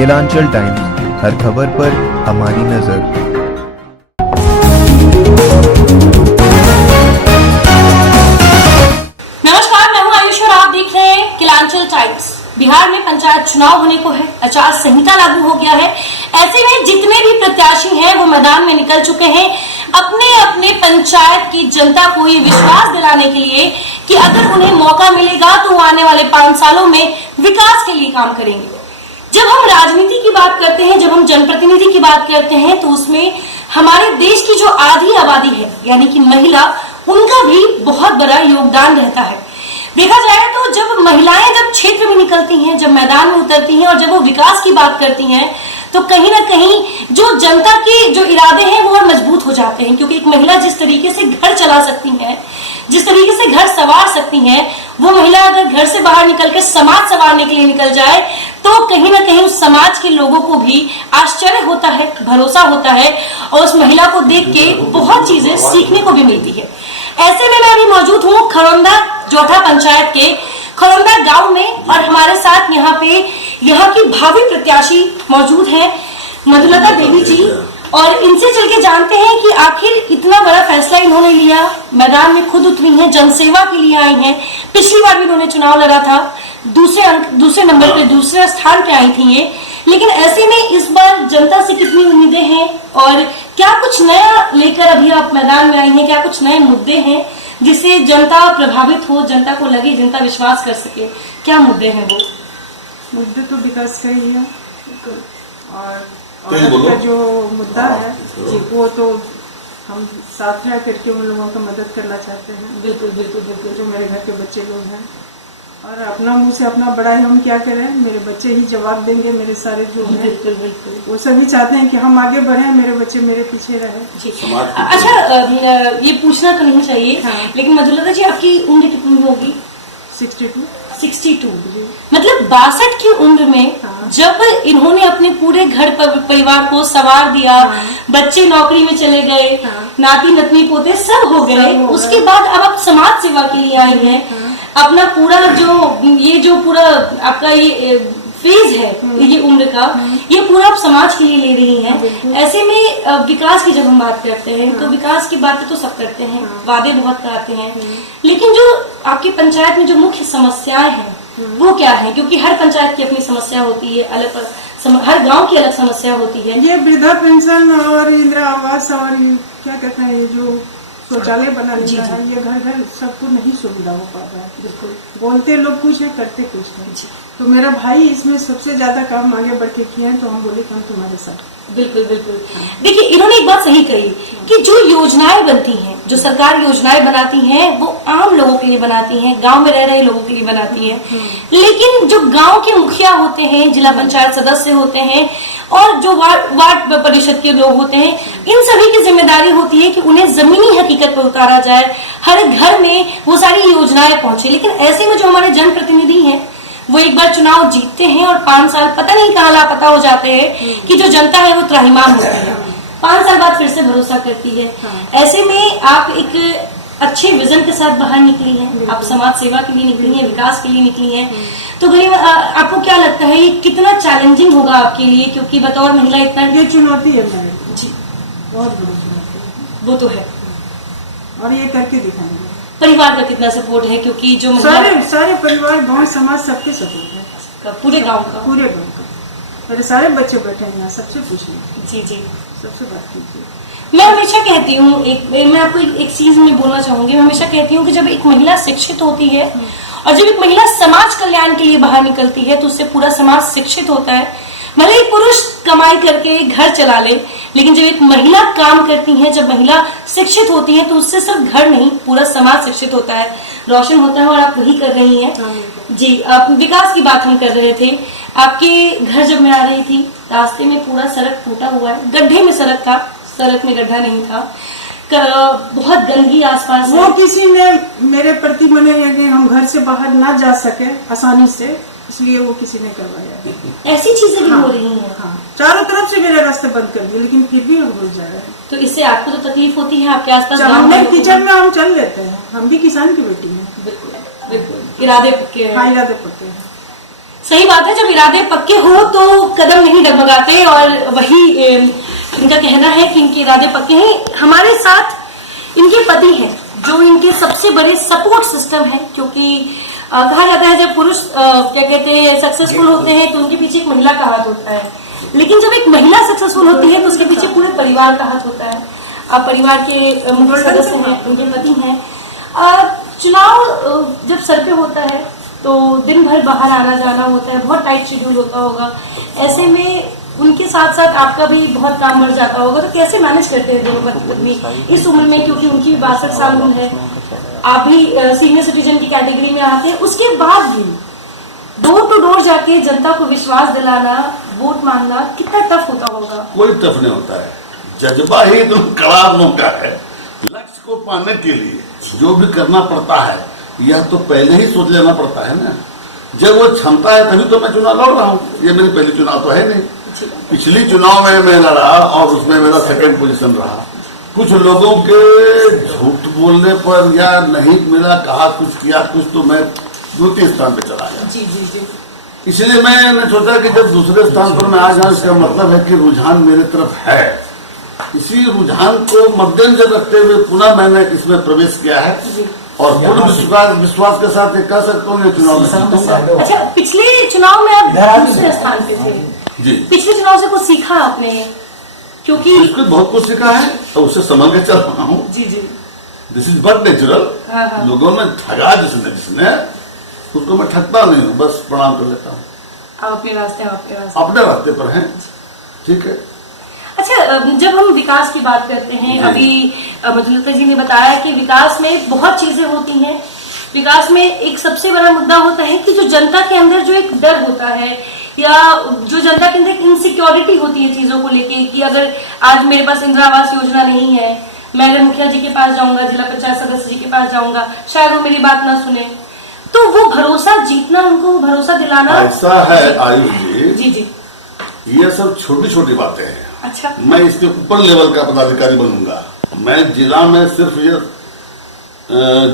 गिलांचल times, हर खबर पर हमारी नजर। नमस्कार, मैं हूं आयुष और आप देख रहे हैं गिलांचल टाइम्स। बिहार में पंचायत चुनाव होने को है, आचार संहिता लागू हो गया है। ऐसे में जितने भी प्रत्याशी हैं वो मैदान में निकल चुके हैं अपने अपने पंचायत की जनता को ये विश्वास दिलाने के लिए कि अगर उन्हें मौका मिलेगा तो वो आने वाले 5 सालों में विकास के लिए काम करेंगे। जब हम राजनीति की बात करते हैं, जब हम जनप्रतिनिधि की बात करते हैं, तो उसमें हमारे देश की जो आधी आबादी है यानी कि महिला, उनका भी बहुत बड़ा योगदान रहता है। देखा जाए तो जब महिलाएं जब क्षेत्र में निकलती हैं, जब मैदान में उतरती हैं और जब वो विकास की बात करती हैं, तो कहीं ना कहीं जो जनता के जो इरादे हैं वो और मजबूत हो जाते हैं। क्योंकि एक महिला जिस तरीके से घर चला सकती है, जिस तरीके से घर संवार सकती है, वो महिला अगर घर से बाहर निकल कर समाज संवारने के लिए निकल जाए तो कहीं ना कहीं उस समाज के लोगों को भी आश्चर्य होता है, भरोसा होता है और उस महिला को देख के बहुत चीजें सीखने को भी मिलती है। ऐसे में मैं अभी मौजूद हूँ खरौंदा जोठा पंचायत के खरौंदा गांव में और हमारे साथ यहाँ की भावी प्रत्याशी मौजूद हैं मधुलता देवी जी, और इनसे चल के जानते हैं कि आखिर इतना बड़ा फैसला इन्होंने लिया, मैदान में खुद उतरी हैं, जनसेवा के लिए आई हैं। पिछली बार भी इन्होंने चुनाव लड़ा था, दूसरे नंबर पे, दूसरे स्थान पे आई थी ये। लेकिन ऐसे में इस बार जनता से कितनी उम्मीदें हैं और क्या कुछ नया लेकर अभी आप मैदान में आई हैं, क्या कुछ नए मुद्दे हैं जिससे जनता प्रभावित हो, जनता को लगे, जनता विश्वास कर सके? क्या मुद्दे हैं वो? मुद्दे तो विकास का ही है और का जो मुद्दा है जी, वो तो हम साथ रह करके उन लोगों का मदद करना चाहते हैं। बिल्कुल बिल्कुल बिल्कुल। जो मेरे घर के बच्चे लोग हैं और अपना मुंह से अपना बड़ा है, हम क्या करें, मेरे बच्चे ही जवाब देंगे। मेरे सारे जो हैं बिल्कुल बिल्कुल, वो सभी चाहते हैं कि हम आगे बढ़े, मेरे बच्चे मेरे पीछे रहे। अच्छा, ये पूछना तो नहीं चाहिए, हाँ। लेकिन मधुलता जी आपकी उम्र कितनी होगी? 62। मतलब 62 की उम्र में हाँ। जब इन्होंने अपने पूरे घर परिवार को संवार दिया, हाँ। बच्चे नौकरी में चले गए, हाँ। नाती नतनी पोते सब हो गए, उसके बाद अब आप समाज सेवा के लिए आई हैं। हाँ। अपना पूरा जो पूरा आपका ये फेज है, ये उम्र का, ये पूरा आप समाज के लिए ले रही हैं। ऐसे में विकास की जब हम बात करते हैं तो विकास की बातें तो सब करते हैं, वादे बहुत कराते हैं, लेकिन जो आपकी पंचायत में जो मुख्य समस्याएं हैं वो क्या है? क्योंकि हर पंचायत की अपनी समस्या होती है, हर गांव की अलग समस्या होती है। ये वृद्धा पेंशन और इंदिरा आवास और क्या कहते हैं, ये जो शौचालय बना लिया है, ये घर घर सबको नहीं सुविधा हो पा रहा है। बिल्कुल, बोलते लोग कुछ है, करते कुछ है। तो मेरा भाई इसमें सबसे ज्यादा काम आगे बढ़ के किए हैं, तो हम बोले कि हम तुम्हारे साथ। बिल्कुल बिल्कुल। देखिए, इन्होंने एक बात सही कही कि जो योजनाएं बनती हैं, जो सरकार योजनाएं बनाती हैं, वो आम लोगों के लिए बनाती हैं, गांव में रह रहे लोगों के लिए बनाती है। लेकिन जो गांव के मुखिया होते हैं, जिला पंचायत सदस्य होते हैं और जो वार्ड परिषद के लोग होते हैं, इन सभी की जिम्मेदारी होती है कि उन्हें जमीनी हकीकत पर उतारा जाए, हर घर में वो सारी योजनाएं पहुंचे। लेकिन ऐसे में जो हमारे जनप्रतिनिधि हैं वो एक बार चुनाव जीतते हैं और 5 साल पता नहीं कहाँ लापता हो जाते हैं कि जो जनता है वो त्राहिमाम होती है, 5 साल बाद फिर से भरोसा करती है। ऐसे में आप एक अच्छे विजन के साथ बाहर निकली हैं, आप समाज सेवा के लिए निकली हैं, विकास के लिए निकली हैं। तो गरीब, आपको क्या लगता है ये कितना चैलेंजिंग होगा आपके लिए? क्योंकि बतौर महिला इतना ये चुनौती है मेरे जी, बहुत बड़ी चुनौती है, वो तो है, और ये करके दिखाएंगे। परिवार का कितना सपोर्ट है? क्योंकि जो सारे परिवार, गांव समाज सबके सपोर्ट है, पूरे गांव का मेरे सारे बच्चे बैठे हैं यहाँ, सबसे पूछिए। जी जी, सबसे बात कीजिए। मैं हमेशा कहती हूँ, मैं आपको एक चीज में बोलना चाहूंगी, मैं हमेशा कहती हूँ कि जब एक महिला शिक्षित होती है और जब एक महिला समाज कल्याण के लिए बाहर निकलती है तो उससे पूरा समाज शिक्षित होता है। भले एक पुरुष कमाई करके घर चला ले, लेकिन जब एक महिला काम करती है, जब महिला शिक्षित होती है, तो उससे सिर्फ घर नहीं पूरा समाज शिक्षित होता है, रोशन होता है, और आप वही कर रही हैं। जी, आप विकास की बात हम कर रहे थे। आपके घर जब मैं आ रही थी, रास्ते में पूरा सड़क टूटा हुआ है, गड्ढे में सड़क था, सड़क में गड्ढा नहीं था, बहुत गंदगी आसपास। वो किसी ने मेरे प्रति मने हम घर से बाहर ना जा सके आसानी से, इसलिए वो किसी ने करवाया। ऐसी चीजें भी हो रही हैं। हाँ, चारों तरफ से मेरे रास्ते बंद कर दिए, लेकिन फिर भी हम घुस जा रहे हैं। तो इससे आपको तो तकलीफ होती है, आपके आसपास किचन में हम चल लेते हैं, हम भी किसान की बेटी हैं। बिल्कुल बिल्कुल, इरादे पक्के हैं। हाँ, इरादे पक्के हैं। सही बात है, जब इरादे पक्के हो तो कदम नहीं डगमगाते और वही इनका कहना है कि इनके इरादे पक्के हैं। हमारे साथ इनके पति हैं जो इनके सबसे बड़े सपोर्ट सिस्टम है, क्योंकि कहा जाता है जब पुरुष क्या कहते हैं सक्सेसफुल होते हैं तो उनके पीछे एक महिला का हाथ होता है, लेकिन जब एक महिला सक्सेसफुल होती है तो उसके पीछे पूरे परिवार का हाथ होता है। आप परिवार के मुख्य सदस्य हैं, उनके पति हैं। चुनाव जब सर पे होता है तो दिन भर बाहर आना जाना होता है, बहुत टाइट शेड्यूल होता होगा, ऐसे में उनके साथ साथ आपका भी बहुत काम बढ़ जाता होगा, तो कैसे मैनेज करते हैं दोनों पति पत्नी इस उम्र में, क्योंकि उनकी 62 साल उम्र है, आप भी सीनियर सिटीजन की कैटेगरी में आते हैं, उसके बाद भी डोर टू डोर जाके जनता को विश्वास दिलाना, वोट मांगना कितना टफ होता होगा? कोई टफ नहीं होता है, जज्बा ही तो कड़ा मौका है। लक्ष्य को पाने के लिए जो भी करना पड़ता है यह तो पहले ही सोच लेना पड़ता है ना। जब वो क्षमता है तभी तो मैं चुनाव लड़ रहा हूँ, ये मेरी पहली चुनाव तो है नहीं। पिछली चुनाव में मैं लड़ा और उसमें मेरा सेकंड पोजीशन रहा। कुछ लोगों के झूठ बोलने पर या नहीं मिला, कहा कुछ किया कुछ, तो मैं द्वितीय स्थान पे चला गया। जी जी जी। इसलिए मैंने सोचा कि जब दूसरे स्थान पर मैं आ जाऊं, इसका मतलब है कि रुझान मेरे तरफ है। इसी रुझान को मद्देनजर रखते हुए पुनः मैंने इसमें प्रवेश किया है और पूर्ण विश्वास के साथ ये कह सकता हूँ ये चुनाव में जीतूंगा। अच्छा, पिछले चुनाव में आप दूसरे स्थान पे थे जी। पिछले चुनाव से कुछ सीखा आपने? क्योंकि बिल्कुल बहुत कुछ सीखा है और उससे संभल के चल रहा हूँ। जी जी। This is but natural. लोगों ने ठगा जिसने उसको मैं ठगता नहीं हूँ, बस प्रणाम कर लेता हूँ। आप अपने रास्ते अपने रास्ते पर हैं, ठीक है। अच्छा, जब हम विकास की बात करते हैं, अभी मधुलता जी ने बताया कि विकास में बहुत चीजें होती हैं। विकास में एक सबसे बड़ा मुद्दा होता है कि जो जनता के अंदर जो एक डर होता है या जो जनता के अंदर इनसिक्योरिटी होती है चीजों को लेके, कि अगर आज मेरे पास इंदिरा आवास योजना नहीं है, मैं अगर मुखिया जी के पास जाऊंगा, जिला पंचायत सदस्य जी के पास जाऊंगा, शायद वो मेरी बात ना सुने, तो वो भरोसा जीतना, उनको भरोसा दिलाना ऐसा है आयुष जी। जी जी। ये सब छोटी छोटी बातें हैं। अच्छा, मैं इसके ऊपर लेवल का पदाधिकारी बनूंगा। मैं जिला में सिर्फ ये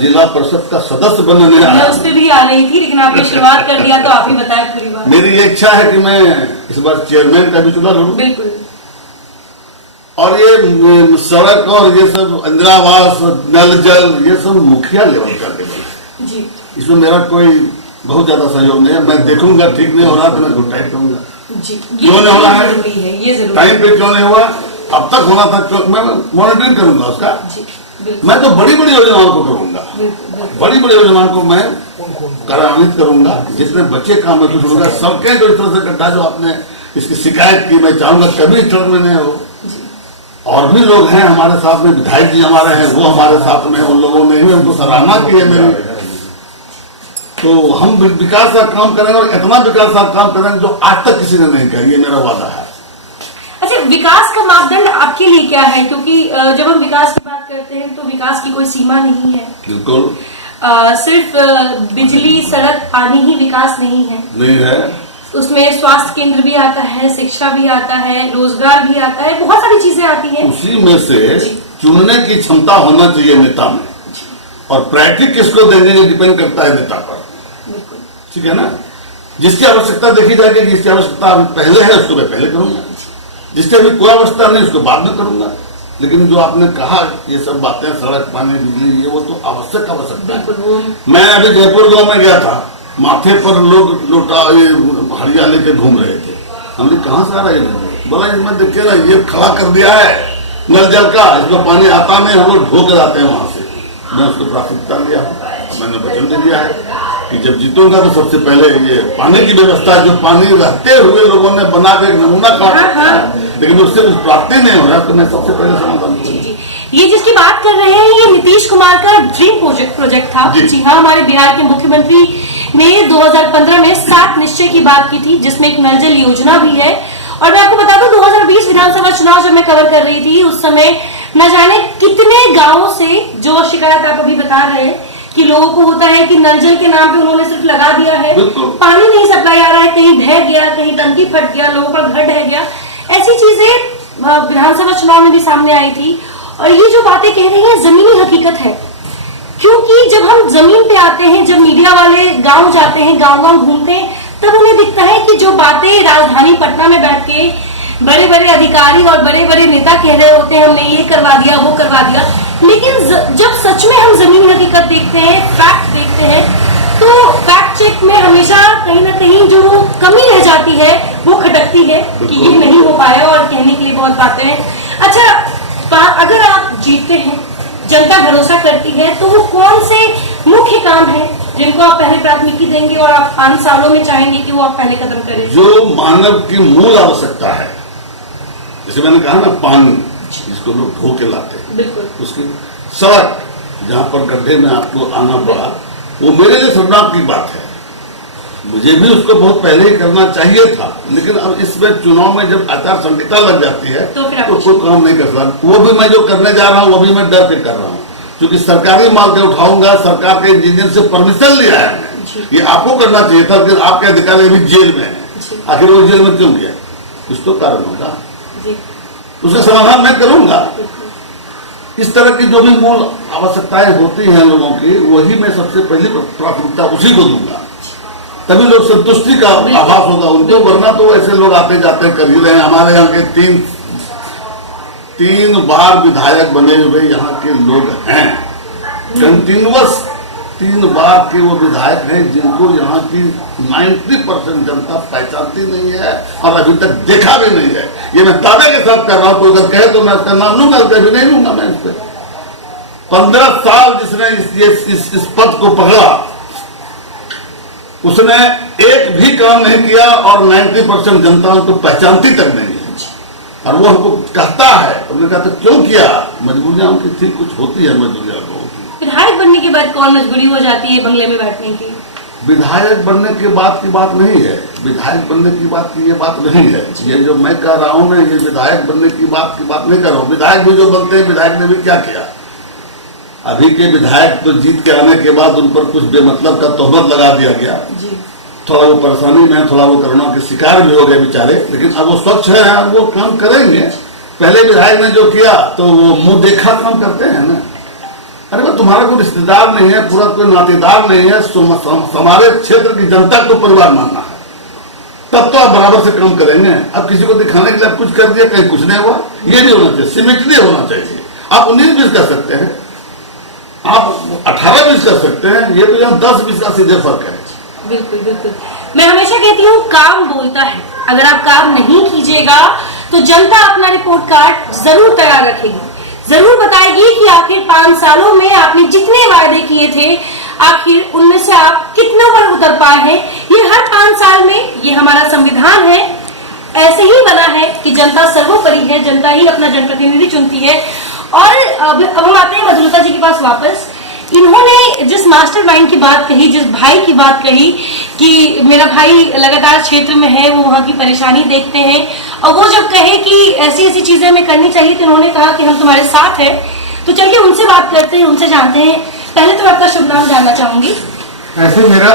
जिला परिषद का सदस्य बनने मैं उस पर भी आ रही थी, लेकिन आपने शुरुआत कर दिया तो आप ही बताया पूरी बात। मेरी ये इच्छा है कि मैं इस बार चेयरमैन का भी चुनाव लड़ूं। बिल्कुल। और ये सड़क और ये सब इंदिरा आवास, नल जल, ये सब मुखिया लेवल का लेवल है जी। इसमें मेरा कोई बहुत ज्यादा सहयोग नहीं है। मैं देखूंगा ठीक नहीं हो रहा तो मैं गुड टाइप करूंगा जी। क्यों नहीं हो रहा है, जरूरी है, ये जरूरी टाइम पे क्यों नहीं हुआ, अब तक होना था क्यों, मैं मॉनिटरिंग करूंगा उसका। मैं तो बड़ी बड़ी योजनाओं को करूंगा, बड़ी बड़ी योजनाओं को मैं कार्यान्वित करूंगा, जितने बच्चे काम में जुड़ूंगा। सड़कें जो इस तरह से गड्ढा जो आपने इसकी शिकायत की, मैं चाहूंगा कभी इस तरह में नहीं हो। और भी लोग हैं हमारे साथ में, विधायक जी हमारे हैं, वो हमारे साथ में, उन लोगों ने भी हमको सराहना की है मेरी। तो हम विकास का काम करेंगे और इतना विकास का काम करेंगे जो आज तक किसी ने नहीं किया, ये मेरा वादा है। अच्छा, विकास का मापदंड आपके लिए क्या है? क्योंकि जब हम विकास की बात करते हैं तो विकास की कोई सीमा नहीं है। बिल्कुल। सिर्फ बिजली, सड़क, पानी ही विकास नहीं है। नहीं है, उसमें स्वास्थ्य केंद्र भी आता है, शिक्षा भी आता है, रोजगार भी आता है, बहुत सारी चीजें आती हैं। उसी में से चुनने की क्षमता होना चाहिए नेता में, और प्रायोरिटी किसको देंगे ये डिपेंड करता है नेता पर। ठीक है ना। जिसकी आवश्यकता देखी जाएगी, जिसकी आवश्यकता अभी पहले है उसको मैं पहले करूंगा, जिसकी अभी कोई आवश्यकता नहीं उसको बाद में करूंगा। लेकिन जो आपने कहा ये सब बातें, सड़क, पानी, बिजली, ये वो तो आवश्यक आवश्यकता है। मैं अभी जयपुर गांव में गया था, माथे पर लोग लोटा ये हरिया लेके घूम रहे थे। हमने कहाँ से आ रहा है, बोला इसमें देखिए ना ये खड़ा कर दिया है नल जल का, इसमें पानी आता नहीं, हम लोग ढो के आते हैं वहां से। मैं उसको प्राथमिकता दिया, मैंने वचन दे दिया है कि जब जीतूंगा तो सबसे पहले ये पानी की व्यवस्था, जो पानी रहते हुए लोगों ने बना के एक नमूना काट रखा है, लेकिन उससे कुछ प्राप्ति नहीं हो रहा, तो मैं सबसे पहले समाधान करूंगा। ये जिसकी बात कर रहे हैं ये नीतीश कुमार का ड्रीम प्रोजेक्ट था। जी हाँ, हमारे बिहार के मुख्यमंत्री ने 2015 में 7 निश्चय की बात की थी, जिसमें एक नल जल योजना भी है। और मैं आपको बता दूं 2020 विधानसभा चुनाव जब मैं कवर कर रही थी, उस समय न जाने कितने गांवों से जो शिकायत आप अभी बता रहे हैं कि लोगों को होता है कि नल जल के नाम पे उन्होंने सिर्फ लगा दिया है, पानी नहीं सप्लाई आ रहा है, कहीं ढह गया, कहीं टंकी फट गया, लोगों का घर ढह गया, ऐसी चीजें विधानसभा चुनाव में भी सामने आई थी। और ये जो बातें कह रही हैं जमीनी हकीकत है, क्योंकि जब हम जमीन पे आते हैं, जब मीडिया वाले गांव जाते हैं, गांव घूमते हैं, तब उन्हें दिखता है कि जो बातें राजधानी पटना में बैठ के बड़े बड़े अधिकारी और बड़े बड़े नेता कह रहे होते हैं, हमने ये करवा दिया, वो करवा दिया, लेकिन जब सच में हम जमीन हकीकत देखते हैं, फैक्ट देखते हैं, तो फैक्ट चेक में हमेशा कहीं ना कहीं जो कमी रह जाती है वो खटकती है कि ये नहीं हो पाया और कहने के लिए बहुत बातें हैं। अच्छा, अगर आप जीतते हैं, जनता भरोसा करती है, तो वो कौन से मुख्य काम है जिनको आप पहले प्राथमिकता देंगे और आप 5 सालों में चाहेंगे कि वो आप पहले कदम करें? जो मानव की मूल आवश्यकता है, जैसे मैंने कहा ना, पानी जिसको लोग ढो के लाते हैं, बिल्कुल, उसकी सड़क जहां पर गड्ढे में आपको आना पड़ा, वो मेरे लिए संभ्राम की बात है। मुझे भी उसको बहुत पहले ही करना चाहिए था, लेकिन अब इसमें चुनाव में जब आचार संहिता लग जाती है तो कोई काम नहीं कर सकता। वो भी मैं जो करने जा रहा हूँ वो भी मैं डर के कर रहा हूँ, क्योंकि सरकारी माल के उठाऊंगा, सरकार के इंजीनियर से परमिशन लिया है मैंने, ये आपको करना चाहिए था, लेकिन आपके अधिकारी अभी जेल में है। आखिर वो जेल में क्यों गया? कुछ तो कारण होगा, उसका समाधान मैं करूंगा। इस तरह की जो भी मूल आवश्यकताएं होती हैं लोगों की, वही मैं सबसे पहली प्राथमिकता उसी को दूंगा, तभी लोग संतुष्टि का आभास होगा उनको। वरना तो ऐसे लोग आते जाते कर ही रहे हैं। हमारे यहाँ के तीन बार विधायक बने हुए यहाँ के लोग हैं, कंटिन्यूअस 3 बार के वो विधायक हैं जिनको यहाँ की 90% जनता पहचानती नहीं है और अभी तक देखा भी नहीं है। ये मैं दावे के साथ कर रहा हूँ, कोई अगर कहे तो मैं उसका नाम लूंगा, कभी नहीं लूंगा मैं इस पर। 15 साल जिसने इस पद को पकड़ा, उसने एक भी काम नहीं किया और 90% जनता उसको पहचानती तक नहीं है। और वो हमको कहता है, हमने कहा क्यों किया? मजबूरियां उनकी थी, कुछ होती है मजबूरियां लोगों की। विधायक बनने के बाद कौन मजबूरी हो जाती है बंगले में बैठने की? विधायक बनने के बाद की बात नहीं है, विधायक बनने की बात की ये बात नहीं है। ये जो मैं कह रहा हूँ ना, ये विधायक बनने की बात नहीं कर रहा हूँ। विधायक भी जो बनते हैं, विधायक ने भी क्या किया? अभी के विधायक तो जीत के आने के बाद उन पर कुछ बेमतलब का तोहमत लगा दिया गया, थोड़ा वो परेशानी में, थोड़ा वो कोरोना के शिकार भी हो गए बेचारे, लेकिन अब वो स्वच्छ है, वो काम करेंगे। पहले विधायक ने जो किया तो वो मुंह देखा काम करते हैं ना। अरे वो तुम्हारा कोई रिश्तेदार नहीं है, पूरा कोई नातेदार नहीं है, हमारे क्षेत्र की जनता को परिवार मानना है, तब तो आप बराबर से काम करेंगे। अब किसी को दिखाने के लिए आप कुछ कर दिया, कहीं कुछ नहीं हुआ, ये नहीं होना चाहिए। सिमिट्री होना चाहिए। आप 19-20 कर सकते हैं, आप 18-20 कर सकते हैं, ये तो यहाँ 10-20 का सीधे फर्क है। बिल्कुल बिल्कुल। मैं हमेशा कहती हूँ, काम बोलता है। अगर आप काम नहीं कीजिएगा तो जनता अपना रिपोर्ट कार्ड जरूर तैयार रखेगी, जरूर बताएगी कि आखिर 5 सालों में आपने जितने वायदे किए थे, आखिर उनमें से आप कितनों पर उतर पाए हैं। ये हर 5 साल में, ये हमारा संविधान है, ऐसे ही बना है कि जनता सर्वोपरि है, जनता ही अपना जनप्रतिनिधि चुनती है। और अब हम आते हैं मधुलता जी के पास वापस। इन्होंने जिस मास्टरमाइंड की बात कही, जिस भाई की बात कही कि मेरा भाई लगातार क्षेत्र में है, वो वहाँ की परेशानी देखते हैं, और वो जब कहे कि ऐसी ऐसी चीजें हमें करनी चाहिए, तो उन्होंने कहा कि हम तुम्हारे साथ हैं। तो चलिए उनसे बात करते हैं, उनसे जानते हैं। पहले तो मैं आपका शुभ नाम जानना चाहूंगी। ऐसे मेरा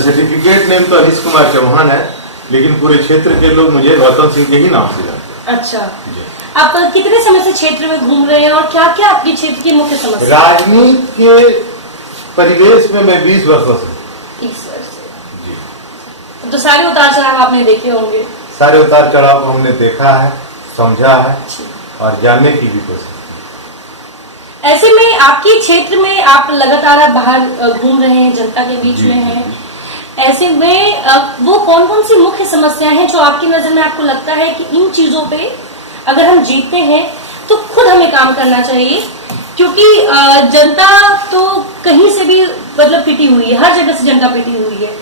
सर्टिफिकेट नेम तो अनिश कुमार चौहान है, लेकिन पूरे क्षेत्र के लोग मुझे गौतम सिंह के ही नाम से जानते हैं। अच्छा, आप कितने समय से क्षेत्र में घूम रहे हैं और क्या क्या आपके क्षेत्र की मुख्य समस्या? राजनीति के परिवेश में मैं 20 वर्षों से। 20 वर्ष से तो सारे उतार चढ़ाव आपने देखे होंगे। सारे उतार चढ़ाव को हमने देखा है, समझा है और जानने की भी कोशिश की। ऐसे में आपके क्षेत्र में आप लगातार बाहर घूम रहे हैं, जनता के बीच में हैं, ऐसे में वो कौन कौन सी मुख्य समस्याएं हैं जो आपकी नजर में आपको लगता है कि इन चीजों पे अगर हम जीतते हैं तो खुद हमें काम करना चाहिए? क्योंकि जनता तो कहीं से भी मतलब पिटी हुई है, हर जगह से जनता पिटी हुई है।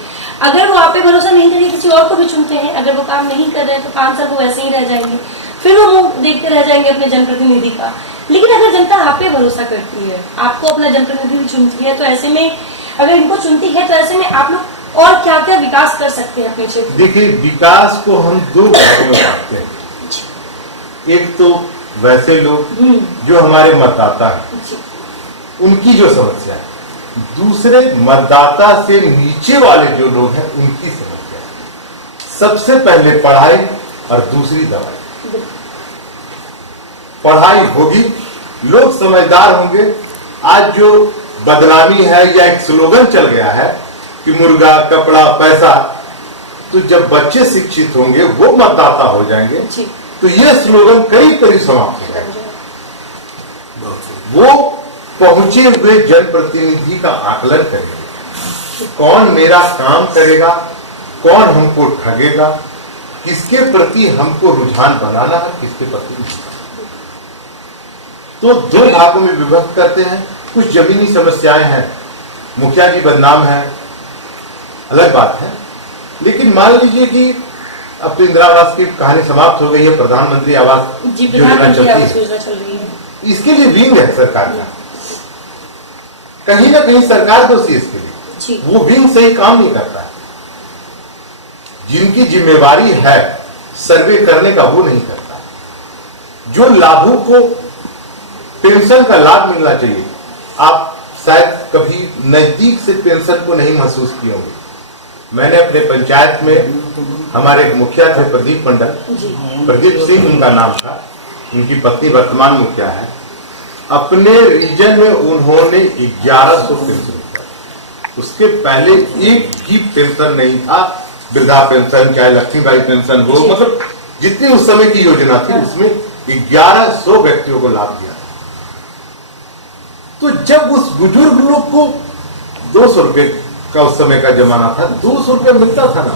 अगर वो आप पे भरोसा नहीं करेगी, किसी और को भी चुनते हैं। अगर वो काम नहीं कर रहे हैं तो 5 साल वो वैसे ही रह जाएंगे, फिर वो मुंह देखते रह जाएंगे अपने जनप्रतिनिधि का। लेकिन अगर जनता आप पे भरोसा करती है, आपको अपना जनप्रतिनिधि चुनती है, तो ऐसे में अगर इनको चुनती है, तो ऐसे में आप लोग और क्या क्या विकास कर सकते हैं अपने क्षेत्र? देखिए, विकास को हम 2 भागों में बांटते हैं। एक तो वैसे लोग जो हमारे मतदाता हैं, उनकी जो समस्या है, दूसरे मतदाता से नीचे वाले जो लोग हैं उनकी समस्या है। सबसे पहले पढ़ाई और दूसरी दवाई। पढ़ाई होगी, लोग समझदार होंगे। आज जो बदनामी है या एक स्लोगन चल गया है कि मुर्गा, कपड़ा, पैसा, तो जब बच्चे शिक्षित होंगे, वो मतदाता हो जाएंगे, जी। तो ये स्लोगन करीब करीब समाप्त हो जाएगा। वो पहुंचे हुए जनप्रतिनिधि का आकलन करेंगे, कौन मेरा काम करेगा, कौन हमको ठगेगा, किसके प्रति हमको रुझान बनाना है, किसके प्रति नहीं। तो दो भागों में विभक्त करते हैं। कुछ जमीनी समस्याएं हैं, मुखिया जी बदनाम है, अलग बात है, लेकिन मान लीजिए कि अब तो इंदिरा आवास की कहानी समाप्त हो गई है, प्रधानमंत्री आवास योजना चल रही है, इसके लिए विंग है सरकार का, कहीं ना कहीं सरकार दोषी है इसके लिए, वो विंग सही काम नहीं करता है। जिनकी जिम्मेवारी है सर्वे करने का, वो नहीं करता। जो लाभों को पेंशन का लाभ मिलना चाहिए, आप शायद कभी नजदीक से पेंशन को नहीं महसूस किए होंगे। मैंने अपने पंचायत में, हमारे एक मुखिया थे प्रदीप मंडल, प्रदीप सिंह उनका नाम था, उनकी पत्नी वर्तमान मुखिया है। अपने रीजन में उन्होंने 1100 पेंशन किया, उसके पहले एक भी पेंशन नहीं था। वृद्धा पेंशन, चाहे लक्ष्मीबाई पेंशन हो, मतलब जितनी उस समय की योजना थी उसमें 1100 व्यक्तियों को लाभ दिया। तो जब उस बुजुर्ग लोग को 200 रुपए का उस समय का जमाना था, 200 रुपये मिलता था ना,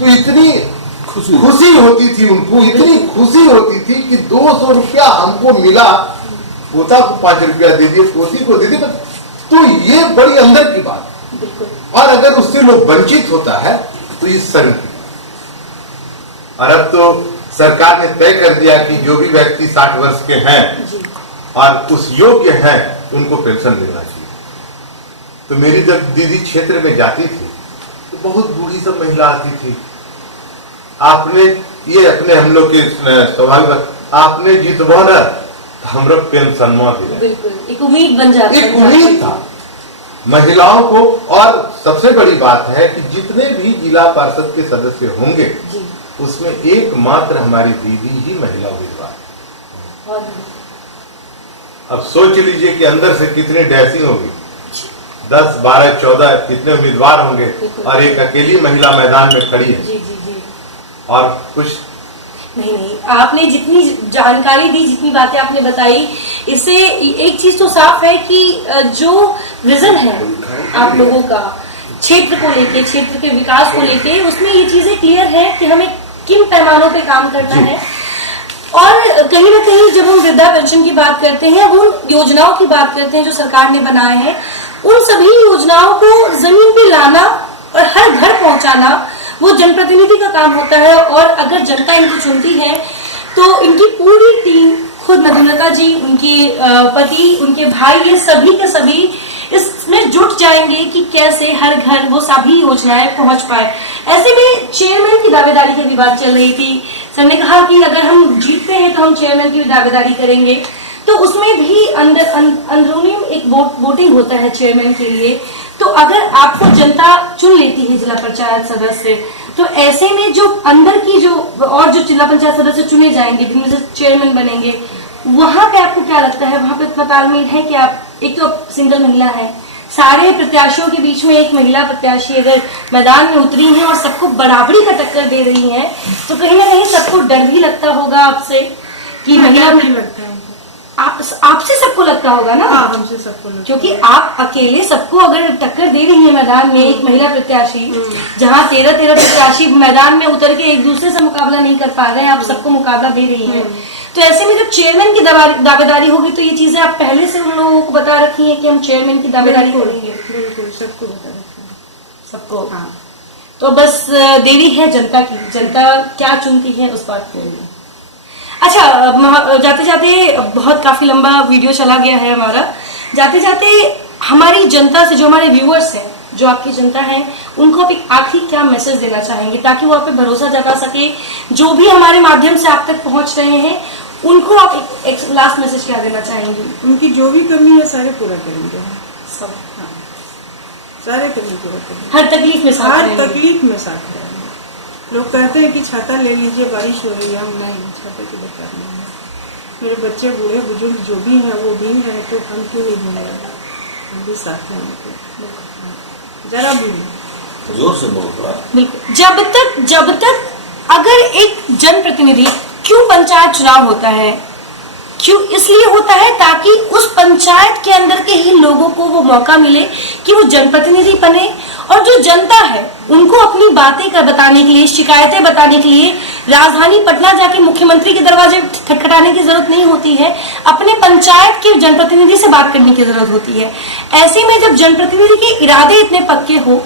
तो इतनी खुशी होती थी उनको, इतनी खुशी होती थी कि 200 रुपया हमको मिला, पोता को 5 रुपया दे दिए, पोती को दे दिए, तो ये बड़ी अंदर की बात। और अगर उससे लोग वंचित होता है तो ये शर्म की। और अब तो सरकार ने तय कर दिया कि जो भी व्यक्ति 60 वर्ष के हैं और उस योग्य हैं, उनको पेंशन मिलना चाहिए। तो मेरी जब दीदी क्षेत्र में जाती थी तो बहुत बूढ़ी सब महिला आती थी, आपने ये अपने हम लोग के स्वाभाविक, आपने जीतवा ना हमरा पेंशन दिया, बिल्कुल एक उम्मीद बन जाती है, एक उम्मीद था महिलाओं को। और सबसे बड़ी बात है कि जितने भी जिला पार्षद के सदस्य होंगे उसमें एकमात्र हमारी दीदी ही महिला उम्मीदवार। अब सोच लीजिए कि अंदर से कितनी डैशिंग होगी, 10, 12, 14 कितने उम्मीदवार होंगे और एक अकेली महिला मैदान में खड़ी है। और कुछ नहीं, आपने जितनी जानकारी दी, जितनी बातें आपने बताई, इससे एक चीज तो साफ है कि जो विजन है आप लोगों का क्षेत्र को लेके, क्षेत्र के विकास को लेके, उसमें ये चीजें क्लियर है कि हमें किन पैमानों पे काम करना है। और कहीं ना कहीं जब हम वृद्धा पेंशन की बात करते हैं, उन योजनाओं की बात करते हैं जो सरकार ने बनाए हैं, उन सभी योजनाओं को जमीन पे लाना और हर घर पहुंचाना वो जनप्रतिनिधि का काम होता है। और अगर जनता इनको चुनती है तो इनकी पूरी टीम, खुद मधुलता जी, उनकी पति, उनके भाई, ये सभी के सभी इसमें जुट जाएंगे कि कैसे हर घर वो सभी योजनाएं पहुंच पाए। ऐसे में चेयरमैन की दावेदारी की भी बात चल रही थी। सर ने कहा कि अगर हम जीतते हैं तो हम चेयरमैन की दावेदारी करेंगे, तो उसमें भी अंदरूनी एक वोटिंग होता है चेयरमैन के लिए। तो अगर आपको जनता चुन लेती है जिला पंचायत सदस्य, तो ऐसे में जो अंदर की जो और जो जिला पंचायत सदस्य चुने जाएंगे, जिनमें से चेयरमैन बनेंगे, वहां पे आपको क्या लगता है, वहां पे इतना तालमेल है कि आप, एक तो सिंगल महिला है, सारे प्रत्याशियों के बीच में एक महिला प्रत्याशी अगर मैदान में उतरी है और सबको बराबरी का टक्कर दे रही है, तो कहीं ना कहीं सबको डर भी लगता होगा आपसे कि महिला नहीं लगता है। आपसे सबको लगता होगा ना? हाँ, हमसे सबको लगता, क्योंकि आप अकेले सबको अगर टक्कर दे रही है मैदान में, एक महिला प्रत्याशी, जहाँ 13 प्रत्याशी मैदान में उतर के एक दूसरे से मुकाबला नहीं कर पा रहे हैं, आप सबको मुकाबला दे रही हैं। तो ऐसे में जब चेयरमैन की दावेदारी होगी तो ये चीजें आप पहले से उन लोगों को बता रखी हैं कि हम चेयरमैन की दावेदारी करेंगे? बिल्कुल सबको बता रखी है, सबको। हाँ। तो बस देरी है जनता की, जनता क्या चुनती है उस बात के लिए। अच्छा, जाते जाते बहुत काफी लंबा वीडियो चला गया है हमारा, जाते जाते हमारी जनता से, जो हमारे व्यूअर्स हैं, जो आपकी जनता है, उनको आप एक आखिरी क्या मैसेज देना चाहेंगे ताकि वो आप पे भरोसा जता सके? जो भी हमारे माध्यम से आप तक पहुंच रहे हैं, उनको आप एक लास्ट मैसेज क्या देना चाहेंगे? उनकी जो भी कमी है सारे पूरा करेंगे सब, हाँ, सारे कमी पूरा करेंगे, हर तकलीफ में साथ हर रहेंगे। तकलीफ में साथ रहेंगे। लोग कहते हैं कि छाता ले लीजिए, बारिश हो रही है, हम नहीं, छाते की दरकार नहीं है। मेरे बच्चे, बूढ़े बुजुर्ग जो भी हैं वो भी हैं, तो हम क्यों नहीं घूमेंगे, हम भी साथ रहेंगे, जरा भी जोर से बोल रहा है। बिल्कुल। जब तक अगर एक जनप्रतिनिधि, क्यों पंचायत चुनाव होता है, क्यों इसलिए होता है ताकि उस पंचायत के अंदर के ही लोगों को वो मौका मिले कि वो जनप्रतिनिधि बने, और जो जनता है उनको अपनी बातें का बताने के लिए, शिकायतें बताने के लिए राजधानी पटना जाके मुख्यमंत्री के दरवाजे खटखटाने की जरूरत नहीं होती है, अपने पंचायत के जनप्रतिनिधि से बात करने की जरूरत होती है। ऐसे में जब जनप्रतिनिधि के इरादे इतने पक्के हो,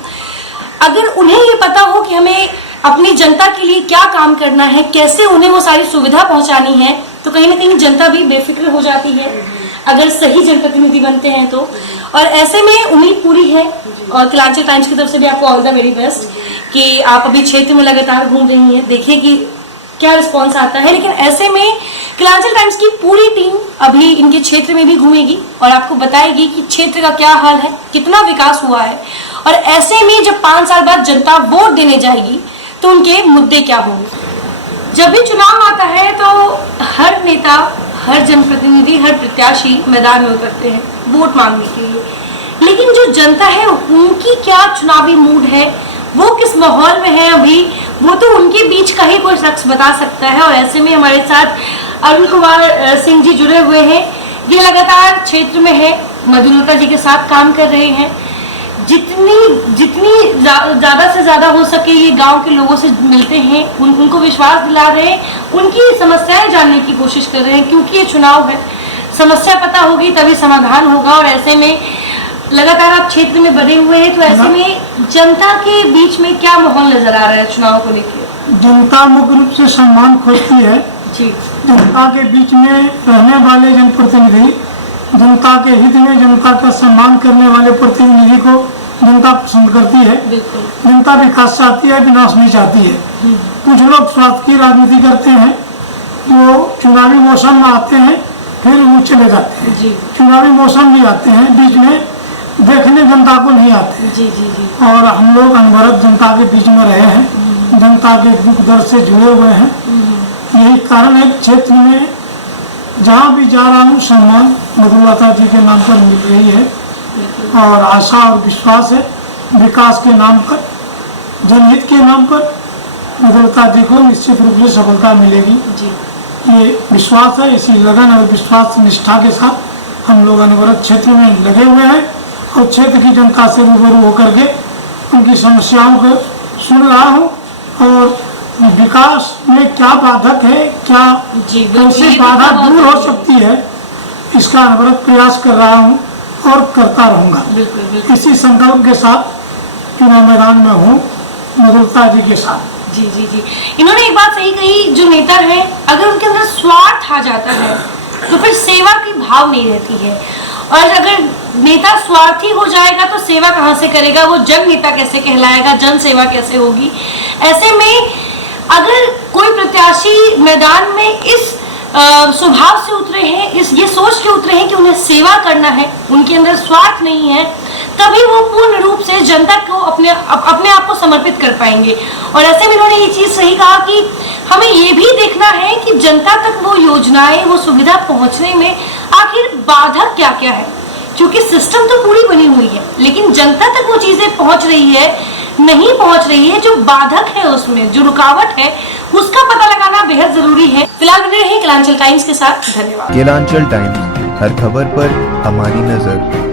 अगर उन्हें ये पता हो कि हमें अपनी जनता के लिए क्या काम करना है, कैसे उन्हें वो सारी सुविधा पहुंचानी है, तो कहीं ना कहीं जनता भी बेफिक्र हो जाती है अगर सही जनप्रतिनिधि बनते हैं तो। और ऐसे में उम्मीद पूरी है, और किलांचल टाइम्स की तरफ से भी आपको ऑल द वेरी बेस्ट कि आप अभी क्षेत्र में लगातार घूम रही हैं, देखिए कि क्या रिस्पॉन्स आता है। लेकिन ऐसे में किलांचल टाइम्स की पूरी टीम अभी इनके क्षेत्र में भी घूमेगी और आपको बताएगी कि क्षेत्र का क्या हाल है, कितना विकास हुआ है, और ऐसे में जब 5 साल बाद जनता वोट देने जाएगी तो उनके मुद्दे क्या होंगे। जब भी चुनाव आता है तो हर नेता, हर जनप्रतिनिधि, हर प्रत्याशी मैदान में उतरते हैं वोट मांगने के लिए, लेकिन जो जनता है उनकी क्या चुनावी मूड है, वो किस माहौल में है अभी, वो तो उनके बीच का ही कोई शख्स बता सकता है। और ऐसे में हमारे साथ अरुण कुमार सिंह जी जुड़े हुए हैं, ये लगातार क्षेत्र में है, मधुलता जी के साथ काम कर रहे हैं। जितनी ज्यादा से ज्यादा हो सके ये गांव के लोगों से मिलते हैं, उनको विश्वास दिला रहे हैं, उनकी समस्याएं जानने की कोशिश कर रहे हैं, क्योंकि ये चुनाव है, समस्या पता होगी तभी समाधान होगा। और ऐसे में लगातार आप क्षेत्र में बने हुए हैं, तो ऐसे में जनता के बीच में क्या माहौल नजर आ रहा है चुनाव को लेकर? जनता मुख्य रूप से सम्मान खोजती है जी। जनता के बीच में रहने वाले जनप्रतिनिधि, जनता के हित में जनता का सम्मान करने वाले प्रतिनिधि को जनता पसंद करती है। जनता विकास चाहती है, विनाश नहीं चाहती है। कुछ लोग स्वार्थ की राजनीति करते हैं, वो चुनावी मौसम में आते हैं फिर वो चले जाते हैं। चुनावी मौसम भी आते हैं, बीच में देखने जनता को नहीं आते। जी जी जी। और हम लोग अनवरत जनता के बीच में रहे हैं, जनता के दुख दर्द से जुड़े हुए हैं। यही कारण है क्षेत्र में जहाँ भी जा रहा हूँ सम्मान मधुलता जी के नाम पर मिल रही है, और आशा और विश्वास है विकास के नाम पर, जनहित के नाम पर मधुलता जी को निश्चित रूप से सफलता मिलेगी जी। ये विश्वास है। इसी लगन और विश्वास निष्ठा के साथ हम लोग अनवरत क्षेत्र में लगे हुए हैं, और क्षेत्र की जनता से रूबरू होकर के उनकी समस्याओं को सुन रहा हूँ, और विकास में क्या बाधक है, क्या कैसे बाधा दूर हो सकती है, इसका अनवरत प्रयास कर रहा हूँ और करता रहूँगा। इसी संकल्प के साथ चुनाव मैदान में हूँ मधुलता जी के साथ। जी जी जी। इन्होंने एक बात सही कही, जो नेता है अगर उनके अंदर स्वार्थ आ जाता है तो फिर सेवा की भाव नहीं रहती है, और अगर नेता स्वार्थी हो जाएगा तो सेवा कहाँ से करेगा, वो जन नेता कैसे कहलाएगा, जन सेवा कैसे होगी। ऐसे में अगर कोई प्रत्याशी मैदान में इस स्वभाव से उतरे हैं, ये सोच के उतरे हैं कि उन्हें सेवा करना है, उनके अंदर स्वार्थ नहीं है, तभी वो पूर्ण रूप से जनता को अपने आप को समर्पित कर पाएंगे। और ऐसे में उन्होंने ये चीज सही कहा कि हमें ये भी देखना है कि जनता तक वो योजनाएं, वो सुविधा पहुंचने में आखिर बाधक क्या क्या है, क्योंकि सिस्टम तो पूरी बनी हुई है, लेकिन जनता तक वो चीजें पहुंच रही है, नहीं पहुंच रही है, जो बाधक है उसमें, जो रुकावट है, उसका पता लगाना बेहद जरूरी है। फिलहाल बने रहिए किलांचल टाइम्स के साथ। धन्यवाद। किलांचल टाइम्स, हर खबर पर हमारी नजर।